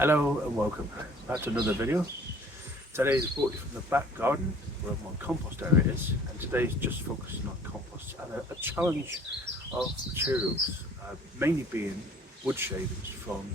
Hello and welcome back to another video. Today is brought you from the back garden where my compost area is, and today is just focusing on compost and a challenge of materials, mainly being wood shavings from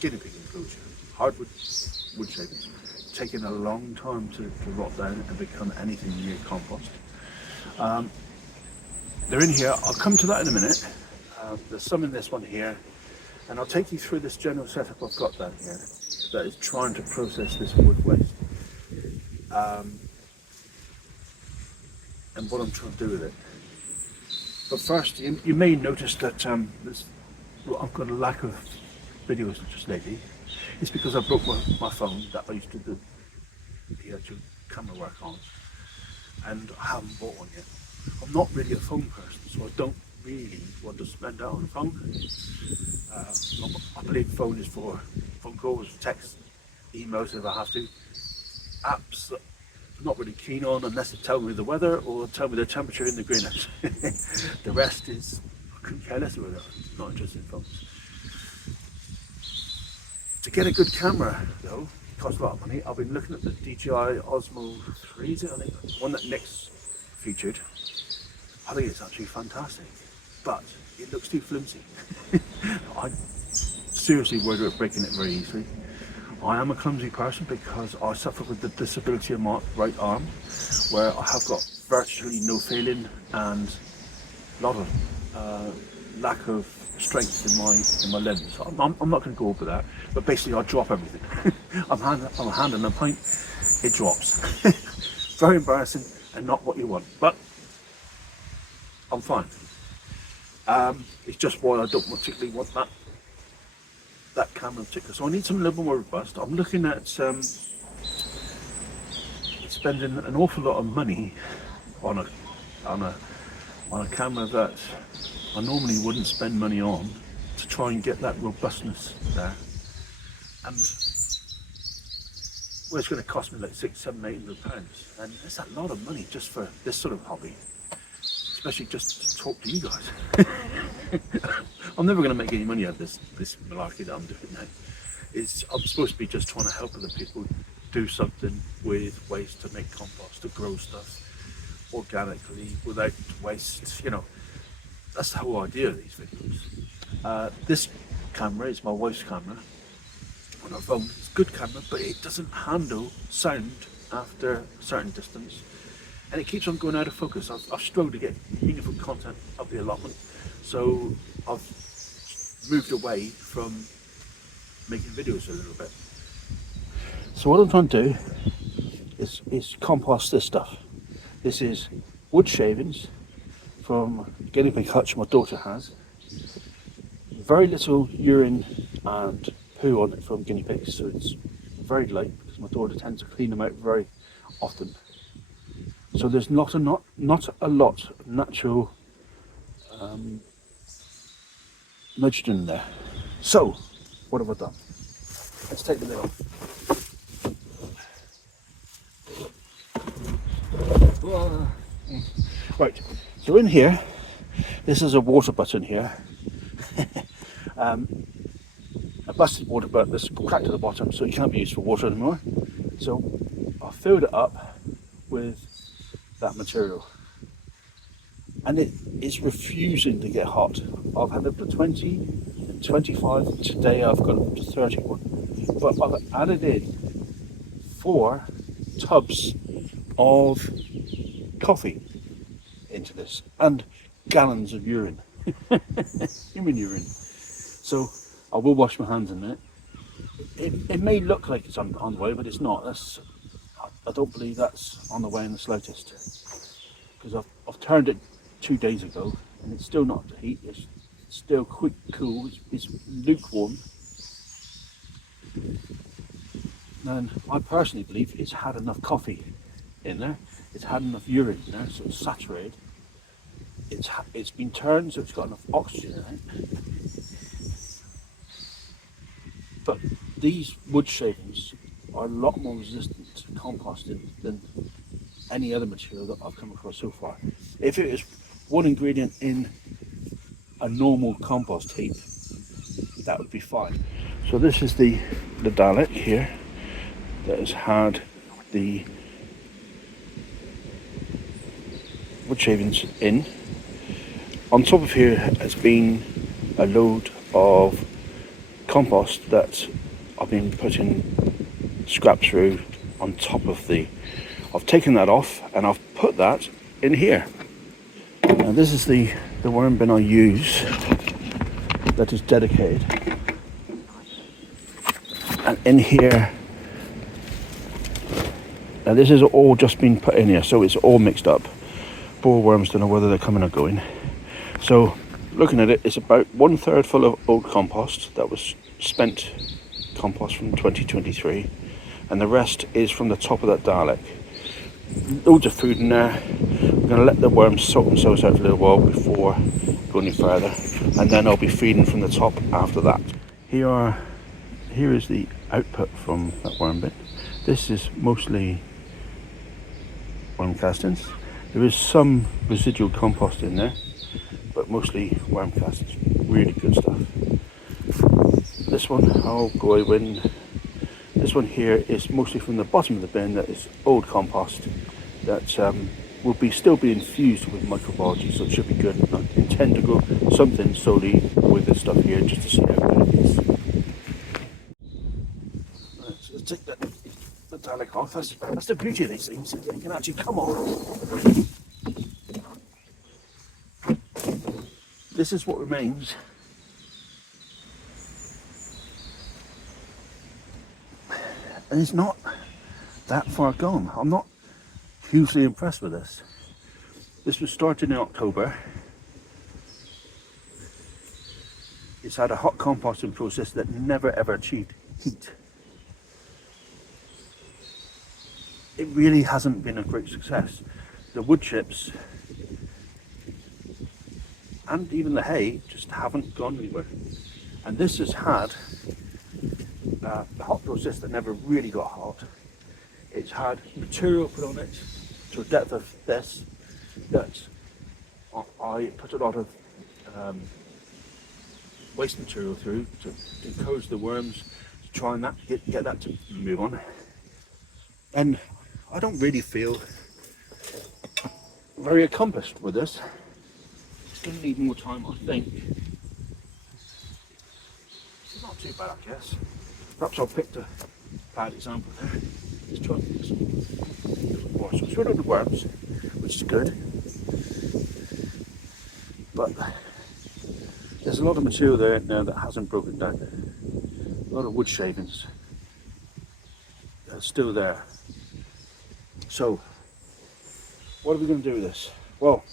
guinea pig enclosure. Hardwood wood shavings, taking a long time to rot down and become anything near compost. They're in here, I'll come to that in a minute. There's some in this one here, and I'll take you through this general setup I've got down here that is trying to process this wood waste, and what I'm trying to do with it. But first, you may notice that I've got a lack of videos just lately. It's because I broke my phone that I used to do the actual camera work on, and I haven't bought one yet. I'm not really a phone person, so I don't really want to spend out on a phone. I believe phone is for phone calls, text, emails if I have to. Apps that I'm not really keen on unless they tell me the weather or tell me the temperature in the greenhouse. The rest is, I couldn't care less about it. I'm not interested in phones. To get a good camera though, it costs a lot of money. I've been looking at the DJI Osmo 3, is it? I think one that Nick's featured. I think it's actually fantastic, but it looks too flimsy. I seriously worried about breaking it very easily. I am a clumsy person because I suffer with the disability of my right arm, where I have got virtually no feeling and a lot of lack of strength in my limbs. I'm not going to go over that, but basically I drop everything. I'm handing a pint, it drops. Very embarrassing and not what you want, but I'm fine. It's just why I don't particularly want that camera in particular. So I need something a little more robust. I'm looking at spending an awful lot of money on a camera that I normally wouldn't spend money on, to try and get that robustness there. And well, it's going to cost me like £600, £700, £800, and it's a lot of money just for this sort of hobby. Especially just to talk to you guys. I'm never going to make any money out of this malarkey that I'm doing now. I'm supposed to be just trying to help other people do something with waste, to make compost, to grow stuff organically without waste. You know, that's the whole idea of these videos. This camera is my wife's camera on her phone. It's a good camera, but it doesn't handle sound after a certain distance. And it keeps on going out of focus. I've struggled to get meaningful content of the allotment, so I've moved away from making videos a little bit. So what I'm trying to do is compost this stuff. This is wood shavings from guinea pig hutch my daughter has. Very little urine and poo on it from guinea pigs, so it's very light because my daughter tends to clean them out very often. So there's not a lot of natural nitrogen in there. So what have I done? Let's take the lid off. Right, so in here, this is a water butt in here. A busted water butt that's cracked at the bottom, so it can't be used for water anymore. So I filled it up with that material, and it is refusing to get hot. I've had up to 20 and 25, today I've got up to 31, but I've added in 4 tubs of coffee into this and gallons of urine. Human urine. So I will wash my hands in it. It may look like it's on the way, but it's not. I don't believe that's on the way in the slightest, because I've turned it 2 days ago and it's still not to heat. It's still quick cool. It's lukewarm. And I personally believe it's had enough coffee in there. It's had enough urine in there, so it's saturated. It's been turned so it's got enough oxygen in it. But these wood shavings are a lot more resistant to composting than any other material that I've come across so far. If it was one ingredient in a normal compost heap, that would be fine. So this is the the Dalek here that has had the wood shavings in. On top of here has been a load of compost that I've been putting scrap through on top of the. I've taken that off and I've put that in here. Now this is the worm bin I use that is dedicated, and in here, now this is all just been put in here, so it's all mixed up. Poor worms don't know whether they're coming or going. So looking at it, it's about 1/3 full of old compost that was spent compost from 2023, and the rest is from the top of that Dalek. Loads of food in there. I'm going to let the worms sort themselves out for a little while before going any further, and then I'll be feeding from the top after that. Here is the output from that worm bin. This is mostly worm castings. There is some residual compost in there, but mostly worm castings. Really good stuff. This one I'll go in. This one here is mostly from the bottom of the bin. That is old compost that will still be infused with microbiology, so it should be good. I intend to grow something slowly with this stuff here just to see how good it is. Let's take the Dalek off. That's the beauty of these things. They can actually come off. This is what remains. And it's not that far gone. I'm not hugely impressed with this. This was started in October. It's had a hot composting process that never ever achieved heat. It really hasn't been a great success. The wood chips and even the hay just haven't gone anywhere. And this has had the hot process that never really got hot. It's had material put on it to a depth of this that I put a lot of waste material through to encourage the worms to try and get that to move on. And I don't really feel very accomplished with this. It's going to need more time, I think. It's not too bad, I guess. Perhaps I'll pick a bad example there. Let's try and pick some more. So it's rid of the worms, which is good. But there's a lot of material there now that hasn't broken down. A lot of wood shavings are still there. So, what are we going to do with this? Well,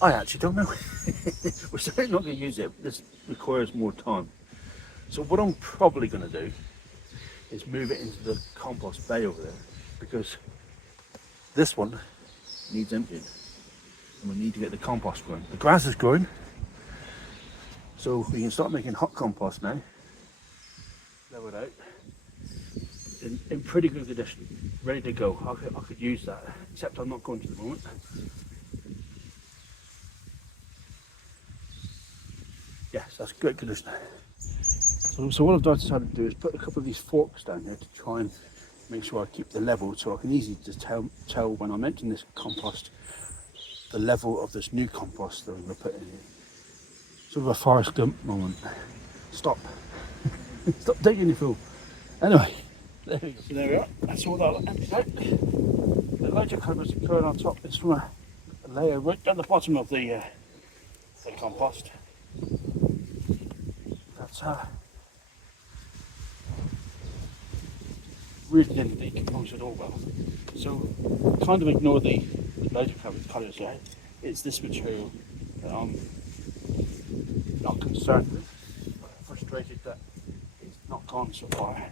I actually don't know. We're certainly not going to use it. This requires more time. So what I'm probably going to do is move it into the compost bay over there, because this one needs emptying and we need to get the compost growing. The grass is growing, so we can start making hot compost now. Level it out. In pretty good condition, ready to go. I could use that, except I'm not going to the moment. Yes, that's great condition. So what I've decided to do is put a couple of these forks down here to try and make sure I keep the level, so I can easily just tell when I'm emptying this compost the level of this new compost that I'm going to put in here. Sort of a Forrest Gump moment. Stop. Stop digging, you fool. Anyway, there we go. So there we are. That's all that empties out. The larger covers occurring on top is from a layer right down the bottom of the compost. That's really didn't decompose at all well. So kind of ignore the later colours there. It's this material that I'm not concerned with. I'm frustrated that it's not gone so far.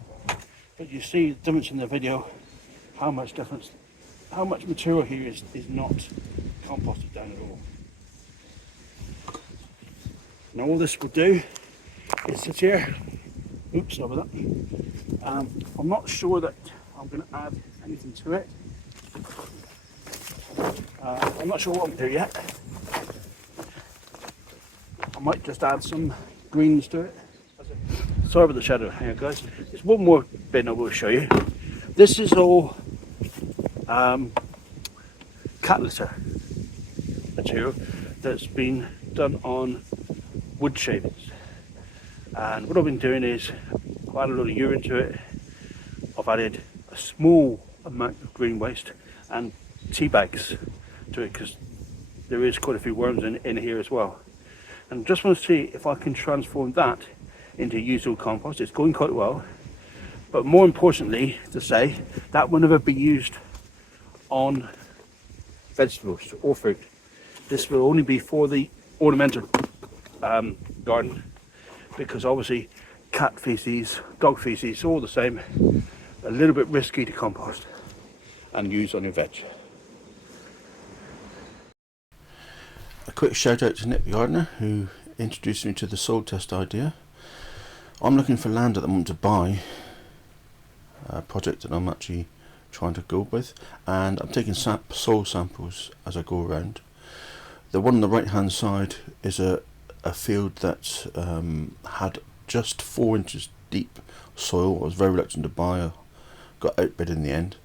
But you see the difference in the video, how much material here is not composted down at all. Now all this will do is sit here. Oops, over that. I'm not sure that I'm going to add anything to it. I'm not sure what I'm going to do yet. I might just add some greens to it. sorry about the shadow. Hang on, guys. There's one more bin I will show you. This is all cat litter material that's been done on wood shavings. And what I've been doing is I've added a lot of urine to it. I've added a small amount of green waste and tea bags to it because there is quite a few worms in here as well. And just want to see if I can transform that into usable compost. It's going quite well, but more importantly to say, that will never be used on vegetables or fruit. This will only be for the ornamental garden, because obviously cat feces, dog feces, all the same, a little bit risky to compost and use on your veg. A quick shout out to Nick the gardener who introduced me to the soil test idea. I'm looking for land at the moment to buy a project that I'm actually trying to go with, and I'm taking soil samples as I go around. The one on the right hand side is a field that had just 4 inches deep soil. I was very reluctant to buy, I got outbid in the end.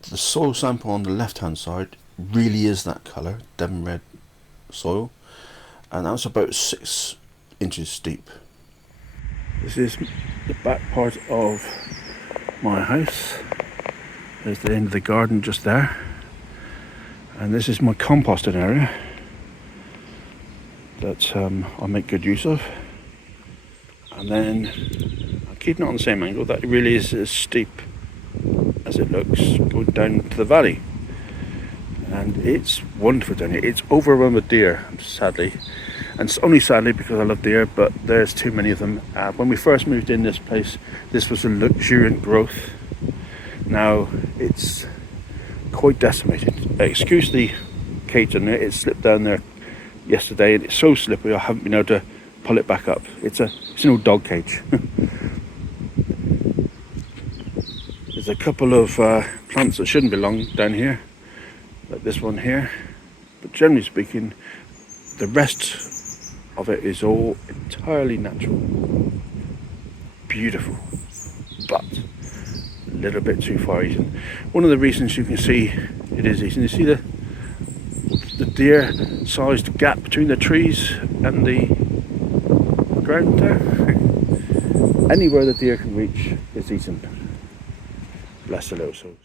The soil sample on the left hand side really is that colour, Devon red soil, and that was about 6 inches deep. This is the back part of my house. There's the end of the garden just there, and this is my composting area that I make good use of. And then I'm keeping it on the same angle. That really is as steep as it looks going down to the valley. And it's wonderful down here. It's overrun with deer, sadly, and it's only sadly because I love deer, but there's too many of them. When we first moved in this place, this was a luxuriant growth. Now it's quite decimated. Excuse the cage on there, it slipped down there yesterday and it's so slippery I haven't been able to pull it back up. It's an old dog cage. There's a couple of plants that shouldn't belong down here, like this one here, but generally speaking the rest of it is all entirely natural, beautiful, but a little bit too far eaten. One of the reasons you can see it is eaten, you see the deer sized gap between the trees and the ground there. Anywhere the deer can reach is eaten. Bless the little souls.